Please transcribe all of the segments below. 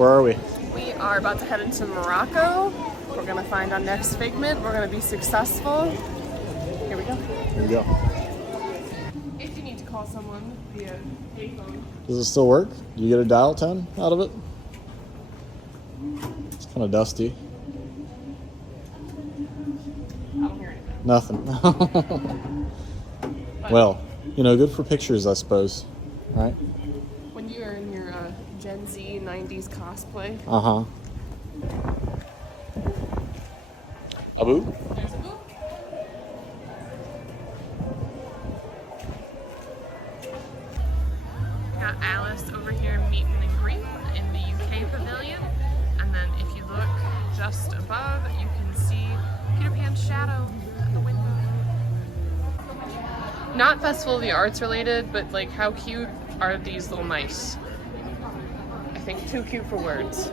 Where are we? We are about to head into Morocco. We're gonna find our next figment. We're gonna be successful. Here we go. Here we go. If you need to call someone via payphone. Does it still work? Do you get a dial tone out of it? It's kind of dusty. I don't hear anything. Nothing. Well, you know, good for pictures, I suppose. Right? When you are in your Gen Z 90s cosplay. Uh-huh. Abu? There's a book. Got Alice over here meeting and greet in the UK pavilion. And then if you look just above, you can see Peter Pan's shadow at the window. Not Festival of the Arts related, but like how cute are these little mice? I think too cute for words.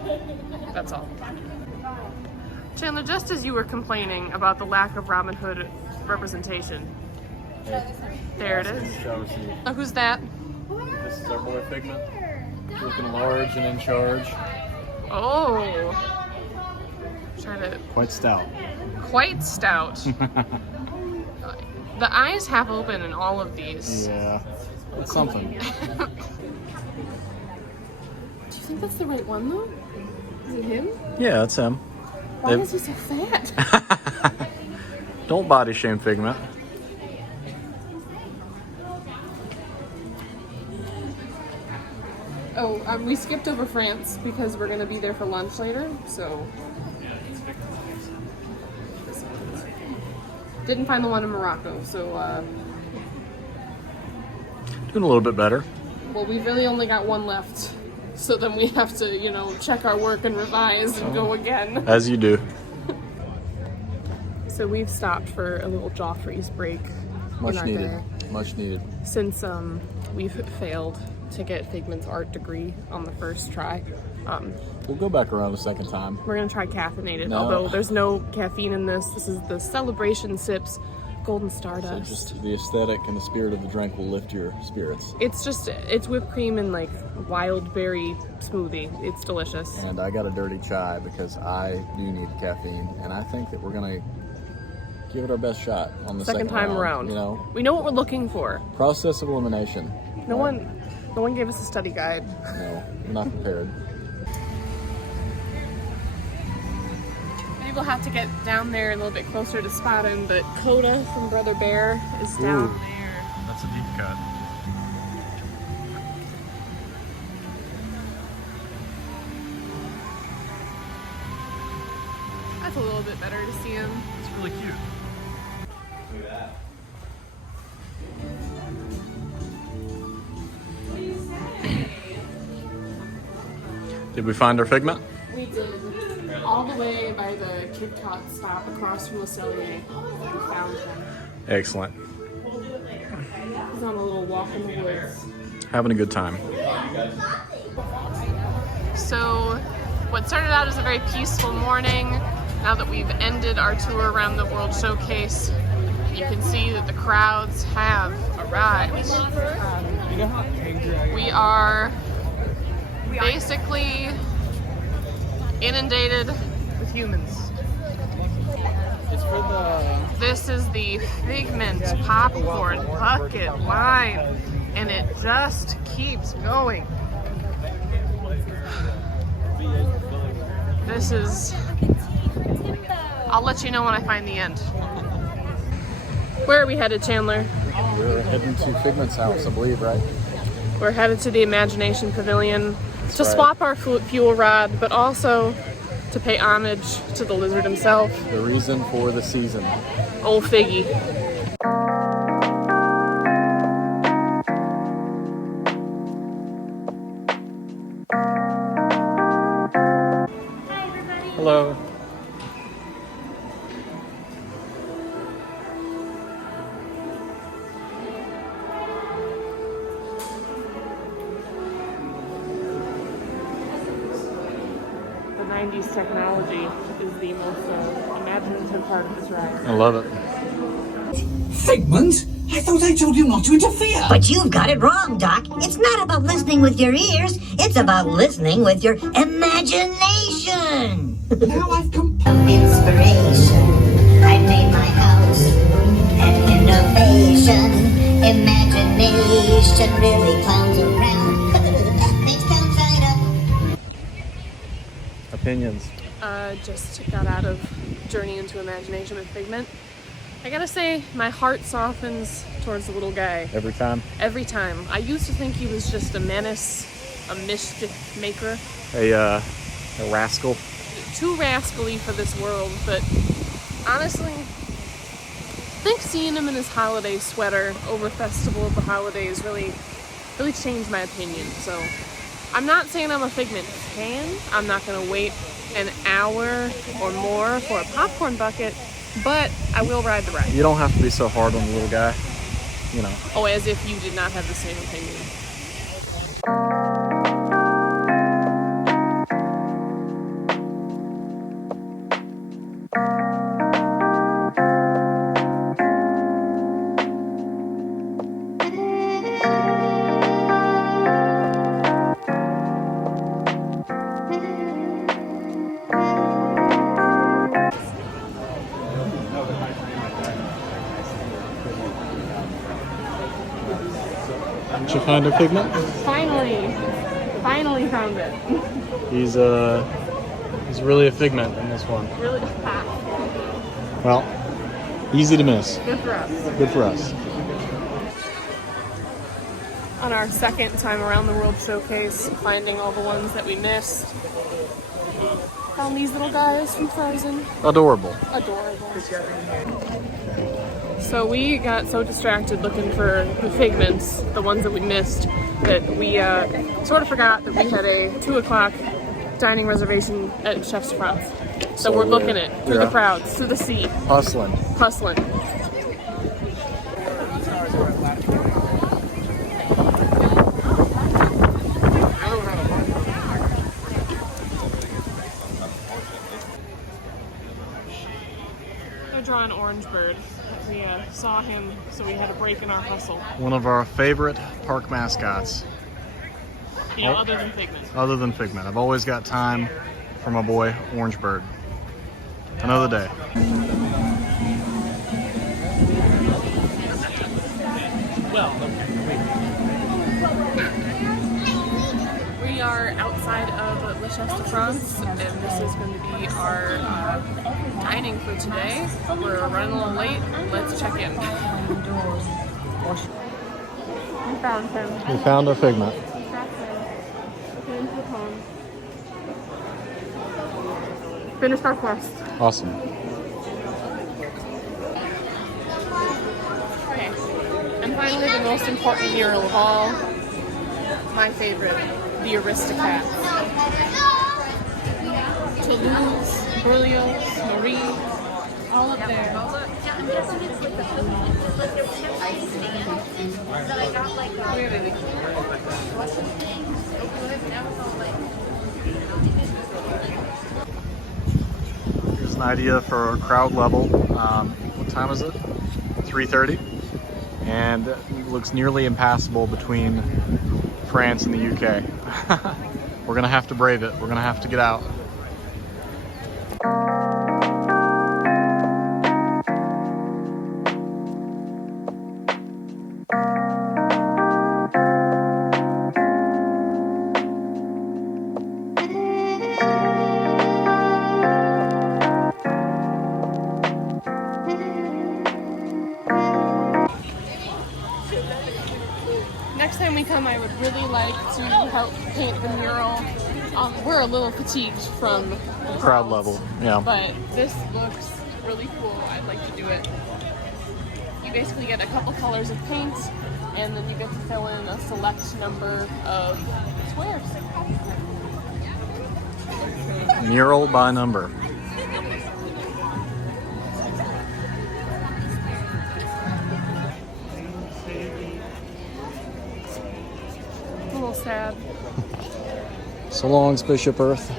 That's all. Chandler, just as you were complaining about the lack of Robin Hood representation, there it is. Oh, who's that? This is our boy Figment. Looking large and in charge. Oh. Trying to... Quite stout. Quite stout. The eyes half open in all of these. Yeah. That's something. Do you think that's the right one though? Is it him? Yeah, that's him. Why is he so fat? Don't body shame Figment. Oh, we skipped over France because we're going to be there for lunch later, so... Didn't find the one in Morocco, so... Doing a little bit better. Well, we really only got one left. So then we have to, you know, check our work and revise and go again. As you do. So we've stopped for a little Joffrey's break. Much needed. Much needed. Since we've failed to get Figment's art degree on the first try. We'll go back around a second time. We're gonna try caffeinated, No. although there's no caffeine in this. This is the Celebration Sips Golden So Stardust. just the aesthetic and the spirit of the drink will lift your spirits. It's whipped cream and like wild berry smoothie. It's delicious. And I got a dirty chai because I do need caffeine, and I think that we're gonna give it our best shot on the Second time around. You know, We know what we're looking for. process of elimination. No one gave us a study guide. No, we're not prepared. Maybe we'll have to get down there a little bit closer to spot him, but Coda from Brother Bear is down there. That's a deep cut. That's a little bit better to see him. It's really cute. Look at that. Did we find our Figment? We did. All the way by the EPCOT stop across from Le Cellier. We found him. Excellent. He's on a little walk in the woods. Having a good time. So, what started out as a very peaceful morning, now that we've ended our tour around the World Showcase, you can see that the crowds have arrived. We are basically inundated with humans. It's for the... This is the Figment popcorn bucket line, and it just keeps going. This is... I'll let you know when I find the end. Where are we headed, Chandler? We're heading to Figment's house, I believe, right? We're headed to the Imagination Pavilion to right. swap our fuel rod, but also to pay homage to the lizard himself, The reason for the season. old Figgy. Hello. The 90s technology is the most imaginative part of this ride. I love it. Figment? I thought I told you not to interfere. But you've got it wrong, Doc. It's not about listening with your ears. It's about listening with your imagination. Now I've Inspiration. I made my house an innovation. Imagination really clowns around. Things come right up. Opinions. Just got out of Journey into Imagination with Figment. I gotta say, my heart softens towards the little guy. Every time? Every time. I used to think he was just a menace, a mischief maker. A rascal. Too rascally for this world, but honestly, I think seeing him in his holiday sweater over Festival of the Holidays really changed my opinion. So I'm not saying I'm a Figment fan. I'm not gonna wait an hour or more for a popcorn bucket, but I will ride the ride. You don't have to be so hard on the little guy, you know. Oh, as if you did not have the same opinion. Did you find a Figment? Finally found it. He's really a Figment in this one. Really, Well, easy to miss. good for us. Good for us. On our second time around the World Showcase, finding all the ones that we missed. Found these little guys from Frozen. Adorable. Adorable. So we got so distracted looking for the Figments, the ones that we missed, that we sort of forgot that we had a 2 o'clock dining reservation at Chef's France. So we're booking it through the crowds, through the sea, Hustling. hustling. They're drawing Orange Bird. We saw him, so we had a break in our hustle. One of our favorite park mascots. You know, other than Figment. Other than Figment. I've always got time for my boy, Orange Bird. Another day. We are outside of Le Chef de France, and this is going to be our dining for today. We're running a little late. Let's check in. We found him. We found a Figment. Finished our quest. Awesome. Okay. And finally, the most important mural of all, my favorite, the Aristocats. Toulouse, Berlioz, Marie, all up there. Where did it go? Here's an idea for a crowd level. What time is it? 3:30. And it looks nearly impassable between France and the UK. We're gonna have to brave it. We're gonna have to get out. Next time we come, I would really like to help paint the mural. We're a little fatigued from the Crowd level, yeah. but this looks really cool. I'd like to do it. You basically get a couple colors of paint, and then you get to fill in a select number of squares. Mural by number. A little sad. So long, Bishop Earth.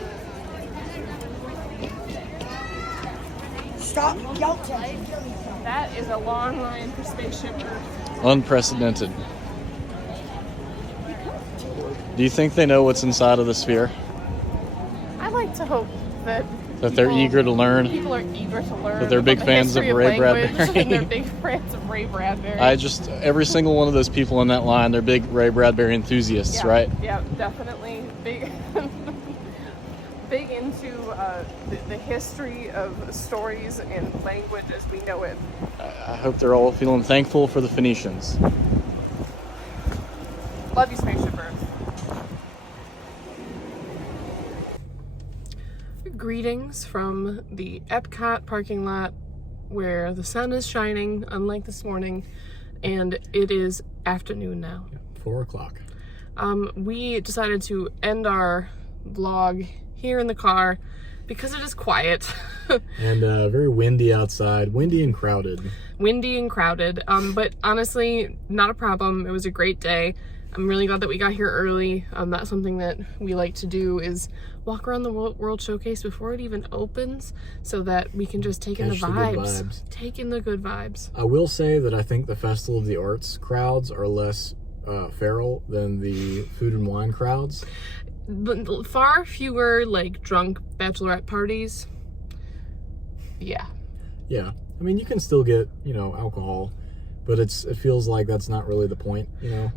That is a long line for Spaceship Earth. Unprecedented. Do you think they know what's inside of the sphere? I like to hope that They're eager to learn? People are eager to learn. That they're big about fans the of history Ray language, Bradbury. And they're big fans of Ray Bradbury. Every single one of those people in that line, they're big Ray Bradbury enthusiasts, Yeah, right? Yeah, definitely. Big, big into the history of stories and language as we know it. I hope they're all feeling thankful for the Phoenicians. Love you, Spaceship Earth. Greetings from the EPCOT parking lot where the sun is shining, unlike this morning, and it is afternoon now. 4 o'clock. We decided to end our vlog here in the car because it is quiet. And very windy outside, windy and crowded. But honestly, not a problem. It was a great day. I'm really glad that we got here early. That's something that we like to do, is walk around the World Showcase before it even opens so that we can just take in the vibes. Take in the good vibes. I will say that I think the Festival of the Arts crowds are less feral than the food and wine crowds. But far fewer like drunk bachelorette parties. Yeah. Yeah. I mean, you can still get, alcohol, but it feels like that's not really the point,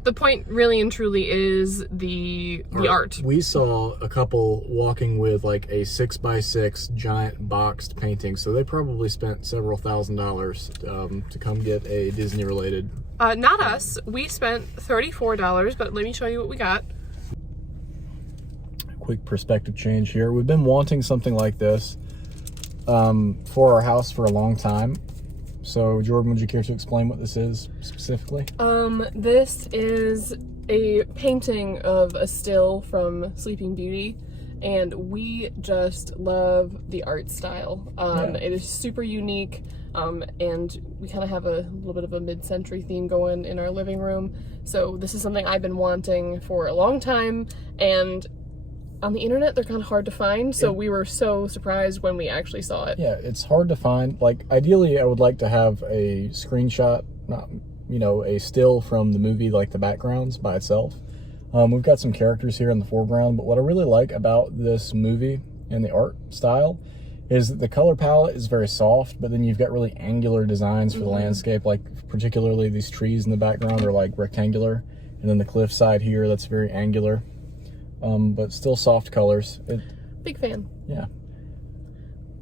The point really and truly is the art. We saw a couple walking with like a 6x6 giant boxed painting, so they probably spent several $1,000s to come get a Disney related. Not us. We spent $34, but let me show you what we got. Quick perspective change here. We've been wanting something like this for our house for a long time. So, Jordan, would you care to explain what this is specifically? This is a painting of a still from Sleeping Beauty, and we just love the art style. It is super unique, and we kind of have a little bit of a mid-century theme going in our living room. So this is something I've been wanting for a long time, and on the internet, they're kind of hard to find, so we were so surprised when we actually saw it. Yeah, it's hard to find. Like, ideally, I would like to have a screenshot, not, a still from the movie, like the backgrounds by itself. We've got some characters here in the foreground, but what I really like about this movie and the art style is that the color palette is very soft, but then you've got really angular designs for the landscape, like particularly these trees in the background are like rectangular, and then the cliffside here, that's very angular. But still soft colors. Big fan. Yeah.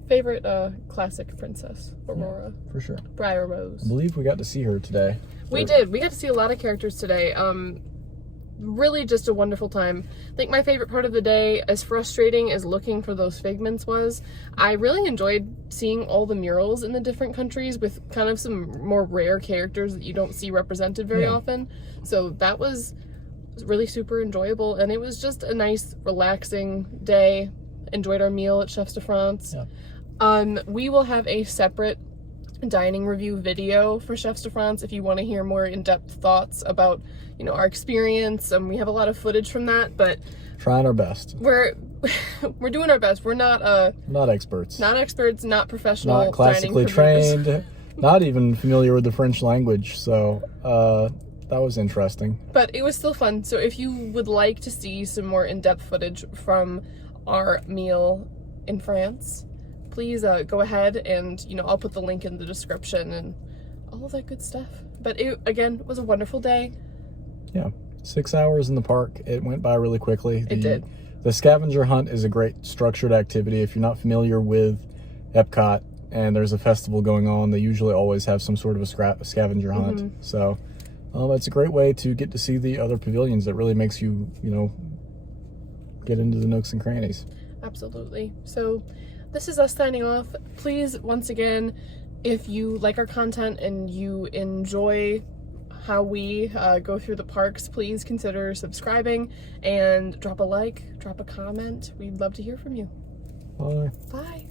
Favorite classic princess, Aurora. Yeah, for sure. Briar Rose. I believe we got to see her today. We did. We got to see a lot of characters today. Really just a wonderful time. I think my favorite part of the day, as frustrating as looking for those figments was, I really enjoyed seeing all the murals in the different countries with kind of some more rare characters that you don't see represented very often. So that was really super enjoyable, and it was just a nice relaxing day. Enjoyed our meal at Chefs de France. We will have a separate dining review video for Chefs de France if you want to hear more in-depth thoughts about our experience. We have a lot of footage from that, but trying our best. We're doing our best. We're not experts, not professional, not classically trained, not even familiar with the French language, so that was interesting. But it was still fun. So if you would like to see some more in-depth footage from our meal in France, please go ahead and, I'll put the link in the description and all of that good stuff. But it, again, was a wonderful day. Yeah. 6 hours in the park. It went by really quickly. It did. The scavenger hunt is a great structured activity. If you're not familiar with EPCOT and there's a festival going on, they usually always have some sort of a scavenger hunt. So it's a great way to get to see the other pavilions. That really makes you, get into the nooks and crannies. Absolutely. So this is us signing off. Please, once again, if you like our content and you enjoy how we go through the parks, please consider subscribing and drop a like, drop a comment. We'd love to hear from you. Bye. Bye.